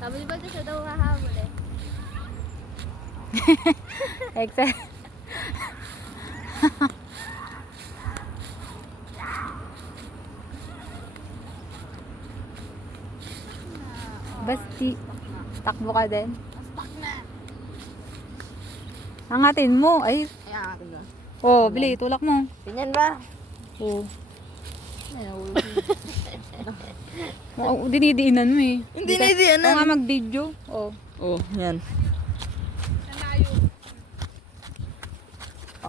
Sabi ba siya daw hahabol eh? Excel. Basti. Takbo ka din. Stuck na. Angatin mo. Ay. Ayan, akin ba? Oh, bili. Tulak mo. Ganyan ba? Oh. Ayun. Dinidiinan mo eh. Hindi dinidiinan. Oo nga mag-video. Oh. Oh, yan.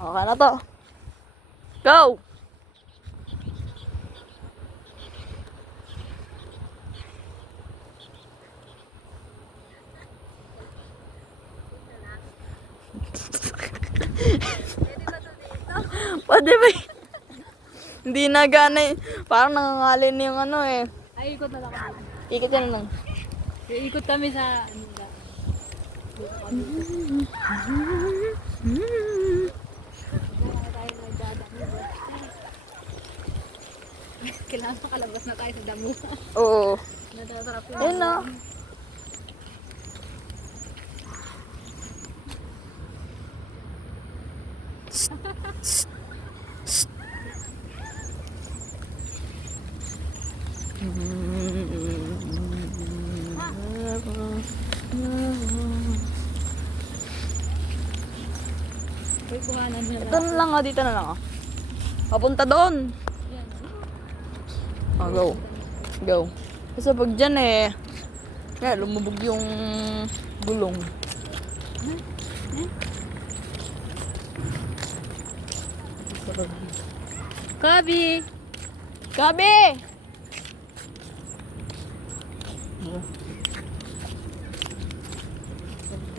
Okay na to. Go! Pwede ba yun? Hindi na gana eh. Parang nangangalin yung ano eh. Ay, ikot na lang kami. Ikot yan lang. Ikot kami sa... Kailangan makalabas na tayo sa damo. Oo. Nadarap yun. Yun na. Uy, kuhanan mo na Ito na lang ah, dito na lang ah. Papunta doon. Oh, go. Go. Kasi pag dyan eh, kaya lumubog yung gulong. Kabi! Gabi!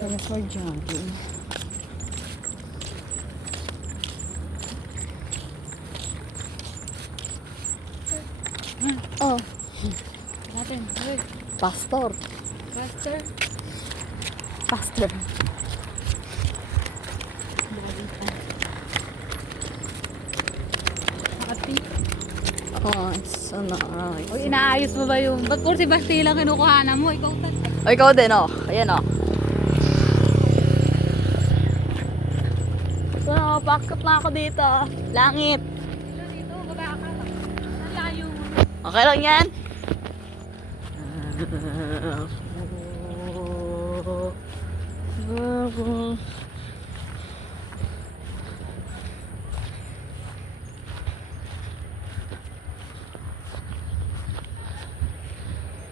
Kaya sa jogging. Oh, Natin. Uy, pastor. faster. Pastor. Makati. Oh, it's so nice. Uy, inaayos mo ba yung... Ba't puro si Basti lang kinukuhanan mo? Ikaw ka. Oh, ikaw din oh. Ayan oh. So, pakot na ako dito. Langit. Dito, baba ka. Ang layo mo. Okay lang yan?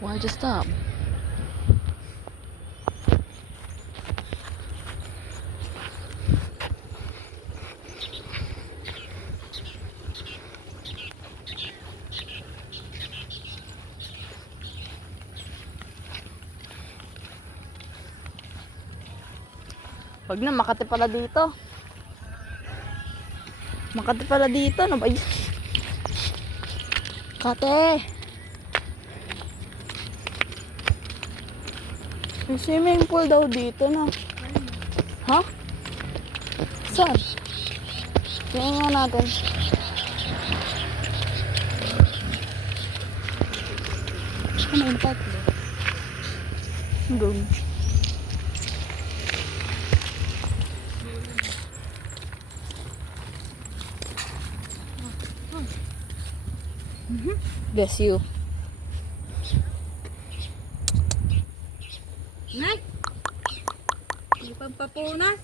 Why'd you stop? Wag na, Makati pala dito. Makati pala dito. Ano ba yun? Kate! May swimming pool daw dito na. Ha? Saan? Tingnan nga natin. Ano yung tatlo? Doon. Bless you. Nay! May pampapunas.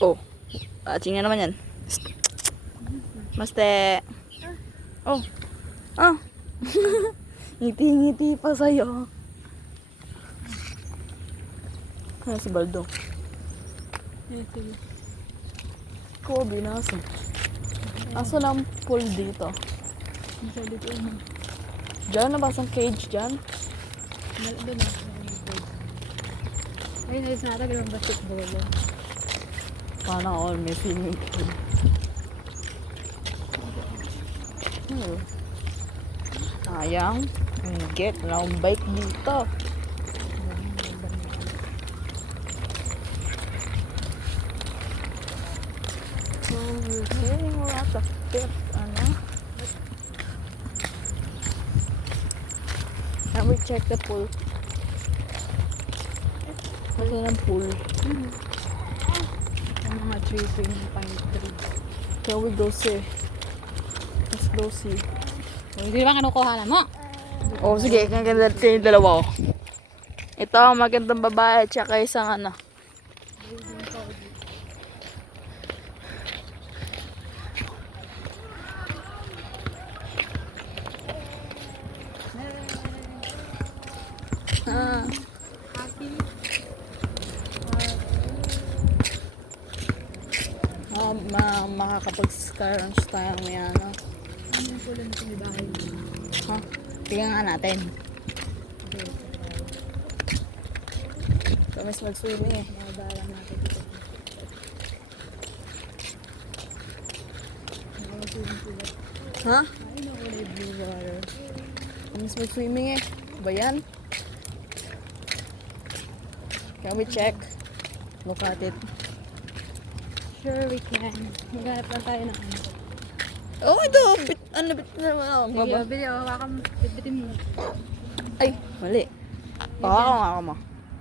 Oh. Ating nga naman yan. Maste. Oh. Ah. Ngiti-ngiti pa sa'yo. Ano si Baldo? Ito. Ko, binasa. Asa lang pool dito? Nasa dito mo. Diyan, nabasang cage dyan. Doon na. Ayun, ayos na ata. Ganun basketball yan. Sana all may swimming pool. Sayang. Get na akong bike dito. Okay, wala sa tip. Ano? Let me check the pool. Kasi ng pool. Yung mga trees, yung pine trees. Can we go see? Let's go see. Hindi ba kinukuha na mo? Oh, sige. Kaganda yung dalawa. Ito ang magandang babae tsaka isang ano. Ah. Makakapag-scratch tayo may ano. Ano yung kulay na pinibahay mo? Ha? Tingnan nga natin. Kami mag-swimming eh. Nakabala natin dito. Ha? Ay, na kulay blue water. Kami mag-swimming eh. Ba yan? Can we check? Look at it. Sure we can. Maghanap lang tayo ng ano. Oh, ito. Ano bit na naman. Sige, bili ako. Baka bitbitin mo. Ay, mali. Baka ako mo.